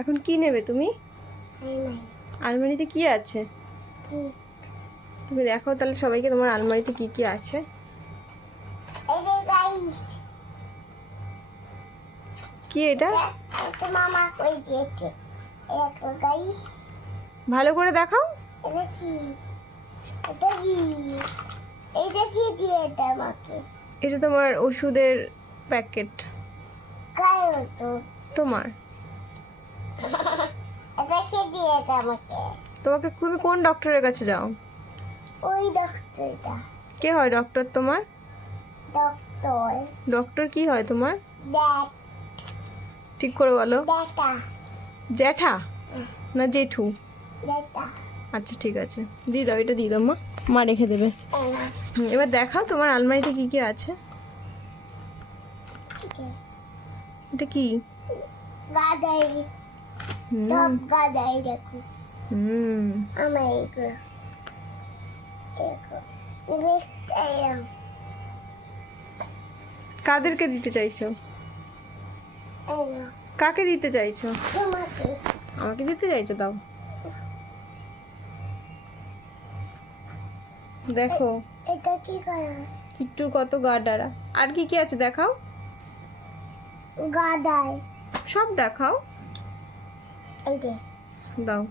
এখন কি নেবে তুমি? আলমারিতে কি আছে? তুমি দেখো তাহলে সবাইকে তোমার আলমারিতে কি কি আছে। কি এটা? মামা কই দিয়েছে, দেখো গাইস। ভালো করে দেখাও। এটা কি? এটা কি? এটা কি দিয়ে এটা আমাকে? এটা তোমার ওষুধের প্যাকেট। কার তো? তোমার। এটা কি দিয়ে এটা আমাকে? তোমাকে তুমি কোন ডক্টরের কাছে যাও? ওই ডক্টরটা। কে হয় ডক্টর তোমার? ডক্টর। ডক্টর কি হয় তোমার? দেখ, ঠিক করে বলো। দেখা, জ্যাঠা না জেঠু? দেখা। আচ্ছা ঠিক আছে, দিয়ে দাও, এটা দিয়ে দাও মা, মা রেখে দেবে। এনা, এবার দেখাও তোমার আলমারিতে কি কি আছে। এটা এটা কি? গাদাই, হুম সব গাদাই দেখো। হুম আমার এগুলো, দেখো। এবার কাদেরকে দিতে চাইছো? এনা, কাকে দিতে চাইছো? তোমাকে। আমাকে দিতে চাইছো, দাও। দেখো এটা কি করে? কিট্টুর কত গাডারা। আর কি কি আছে দেখাও, গাদাই। সব দেখাও। এই যে দাও,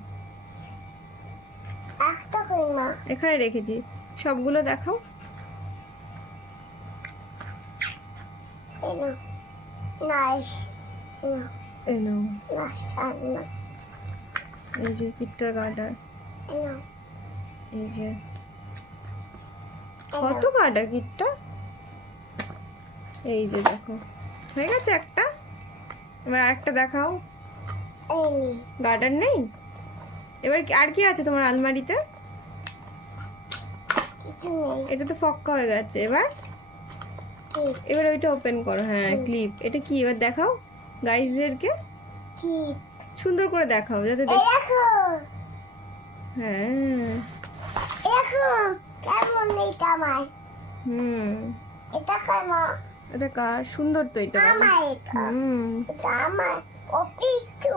একটা কই মা? এখানে রেখেছি, সবগুলো দেখাও। এনা, নাইস। এনা, এই নাও, নাসানা। এই যে কিট্টার গার্ডার, এনা, এই যে কত গার্ডার কিটটা। এই যে দেখো, হয়ে গেছে একটা। এবার আরেকটা দেখাও। এনি, গার্ডার নেই। এবার আর কি আছে তোমার আলমারিতে? কিছু নেই। এটা তো ফক্কা হয়ে গেছে। এবার কি? এবার ওইটা ওপেন করো। হ্যাঁ ক্লিপ। এটা কি এবার দেখাও গাইজদেরকে, কি? সুন্দর করে দেখাও যাতে এই দেখ। দেখো, হ্যাঁ দেখো, কেমন এটা আমার? হুম, এটা কার মা? এটা কার? সুন্দর তো এটা। আমার এটা। হুম এটা আমার। ও পিচ্ছু।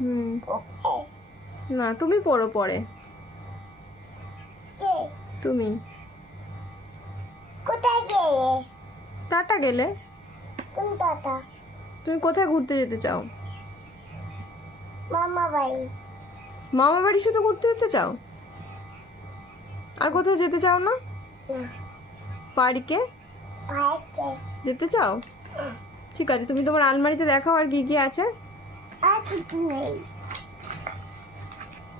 হুম ওকে। না তুমি পড়ো পরে। কে? তুমি কোথায় গেলে? টাটা গেলে। কোন দাদা? তুমি কোথায় ঘুরতে যেতে চাও? মামা বাড়ি। মামা বাড়ি শুধু ঘুরতে যেতে চাও? আর কোথাও যেতে চাও না? না, পার্কে পাইকে। যেতে চাও? ঠিক আছে, তুমি তোমার আলমারিতে দেখাও আর কি কি আছে। আর কিছু নেই।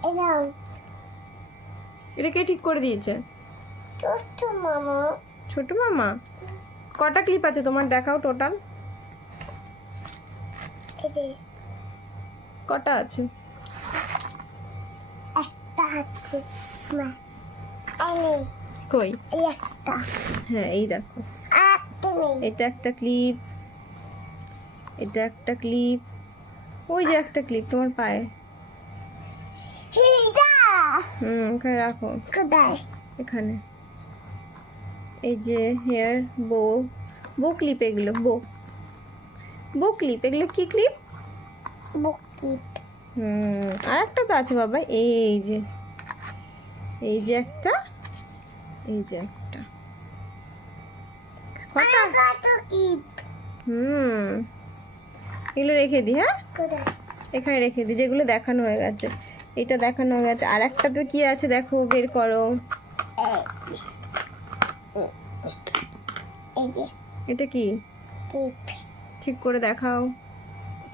এটা এটা কে ঠিক করে দিয়েছে? ছোট্ট মামা। ছোট মামা। কটা ক্লিপ আছে তোমার দেখাও টোটাল। এই যে কটা আছে? একটা আছে মা। এই কই? এই একটা। হ্যাঁ এই দেখো, আর তুমি। এটা একটা ক্লিপ, এটা একটা ক্লিপ, ওই যে একটা ক্লিপ তোমার পায়ে। হিদা। ওখানে রাখো, কোথায়? এখানে। এই যে হেয়ার বো, বো ক্লিপ, এগুলো বো, বো ক্লিপ। এগুলো কি ক্লিপ? বুকিপ। আর একটা তো আছে বাবা, এই যে, এই যে একটা, এই যে একটা। কটা? কত কিপ? এগুলো রেখে দিই। হ্যাঁ কোথায়? এখানে রেখে দিই, যেগুলো দেখানো হয়ে গেছে। এটা দেখানো হয়ে গেছে, আর একটা তো কি আছে দেখো, বের করো। এই যে এটা কি? কিপ। ঠিক করে দেখাও।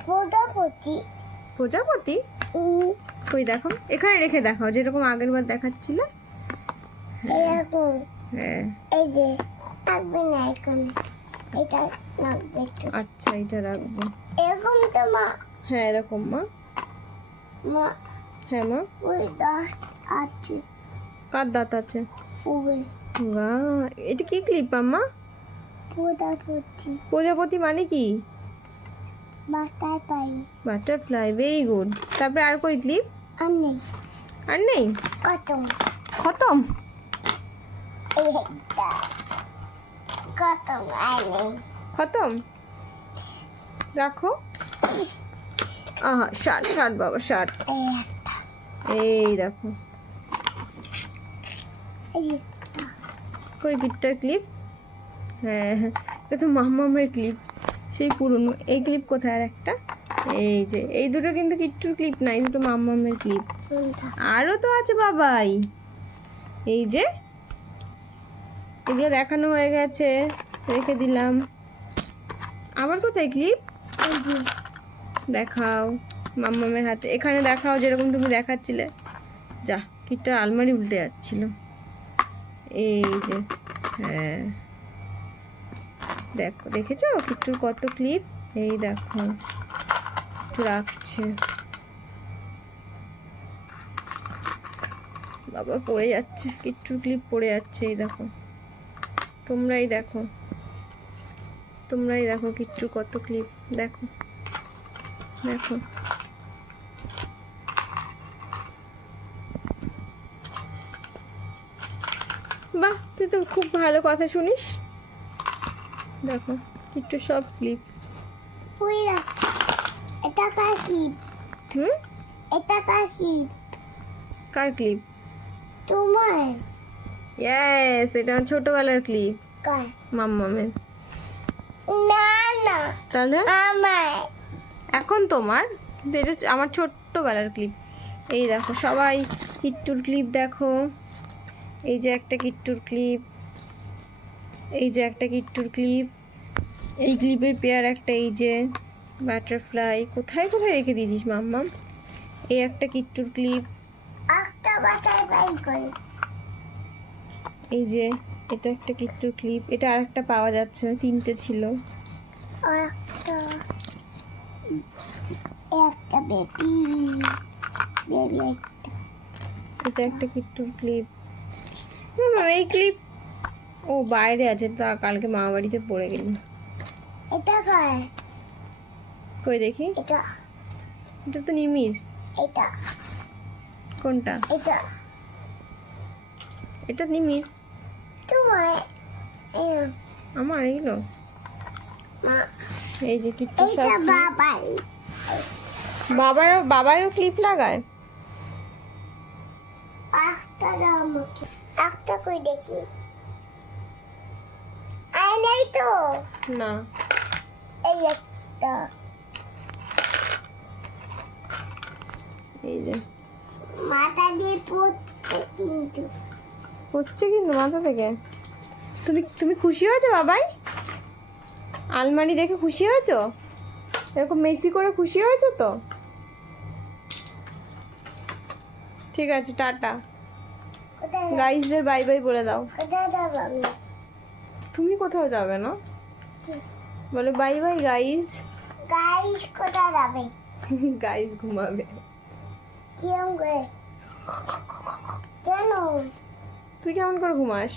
প্রজাপতি। প্রজাপতি? কই দেখো, এখানে রেখে দেখাও যেরকম আগের বার দেখাচ্ছিলে। এরকম। হ্যাঁ এই যে থাকবে না এখানে, এটা লাগবে একটু। আচ্ছা এটা রাখবো। এরকম তো মা। হ্যাঁ এরকম মা। মা হ্যাঁ মা। ওই দাঁত আছে। কার দাঁত আছে? ওই বাহ, এটা কি ক্লিপ আম্মা? প্রজাপতি। প্রজাপতি মানে কি? বাতায় পাই। Butterfly, very good. তারপরে আর কই ক্লিপ? আর নেই। আর নেই? কত? খতম? এইটা কত? আর নেই। খতম, রাখো। আহা শার্ট শার্ট বাবা শার্ট। এই একটা এই দেখো এই যে কই গিটার ক্লিপ। হ্যাঁ হ্যাঁ, এটা তো মাম্মামের ক্লিপ, সেই পুরনো। এই ক্লিপ কোথায় আর একটা? এই যে এই দুটো কিন্তু কিট্টুর ক্লিপ না, এই দুটো মাম্মামের ক্লিপ। কোনটা? আরও তো আছে বাবাই, এই যে এগুলো দেখানো হয়ে গেছে, রেখে দিলাম। আবার কোথায় ক্লিপ? এই যে দেখাও মাম্মামের হাতে, এখানে দেখাও যেরকম তুমি দেখাচ্ছিলে। যা কিটটার আলমারি উল্টে যাচ্ছিল। এই যে হ্যাঁ দেখো, দেখেছো কিট্টুর কত ক্লিপ। এই দেখো একটু রাখছে, বাবা পড়ে যাচ্ছে, কিট্টুর ক্লিপ পড়ে যাচ্ছে। এই দেখো, তোমরাই দেখো, তোমরাই দেখো কিট্টুর কত ক্লিপ। দেখো দেখো, বাহ তুই তো খুব ভালো কথা শুনিস। দেখো কিট্টু সব ক্লিপ। ওই দেখ, এটা কার ক্লিপ? হুম, এটা কার ক্লিপ? কার ক্লিপ? তোমার? ইয়েস, এটা আমার ছোটবেলার ক্লিপ, কার? মাম্মামের। না না, তাহলে আমার। এখন তোমার, কিন্তু এটা আমার ছোট্টবেলার ক্লিপ। এই দেখো সবাই কিট্টুর ক্লিপ দেখো। এই যে একটা কিট্টুর ক্লিপ, এই যে একটা কিট্টুর ক্লিপ, এই ক্লিপের পেয়ার একটা, এই যে বাটারফ্লাই। কোথায় কোথায় রেখে দিয়েছিস মাম্মাম? এই একটা কিট্টুর ক্লিপ, একটা বাটায় বাই করে। এই যে এটা একটা কিট্টুর ক্লিপ। এটা আর একটা পাওয়া যাচ্ছে না, তিনটে ছিল। আর একটা, একটা বেবি, বেবি একটা। এটা একটা কিট্টুর ক্লিপ। এই ক্লিপ ও বাইরে আছে, তা কালকে মা বাড়িতে পড়ে গেলি। এটা কার? কই দেখি, এটা, এটা তো নিমির। এটা, কোনটা? এটা এটা নিমির। তোমার। আমার এইগুলো, মা, এই যে কিট্টু সব এটা clip। বাবার। বাবারও ক্লিপ লাগায়। একটা দাও আমাকে, একটা কই দেখি। আয় নাই তো। না, এই একটা, এই যে মাথা দিয়ে পড়তে কিন্তু। হচ্ছে কিন্তু মাথা থেকে। তুমি তুমি খুশি হয়েছো বাবাই? আলমারি দেখে খুশি হয়েছো? এরকম মেসি করে খুশি হয়েছো তো? ঠিক আছে, টাটা। কোথায় গাইসদের বাই বাই বলে দাও। কোথায় যাবো আমি? তুমি কোথাও যাবে না, বলে বাই বাই গাইস। গাইস কোথায় যাবে? গাইস ঘুমাবে। কিরম করে? কেন? তুই কেমন করে ঘুমাস?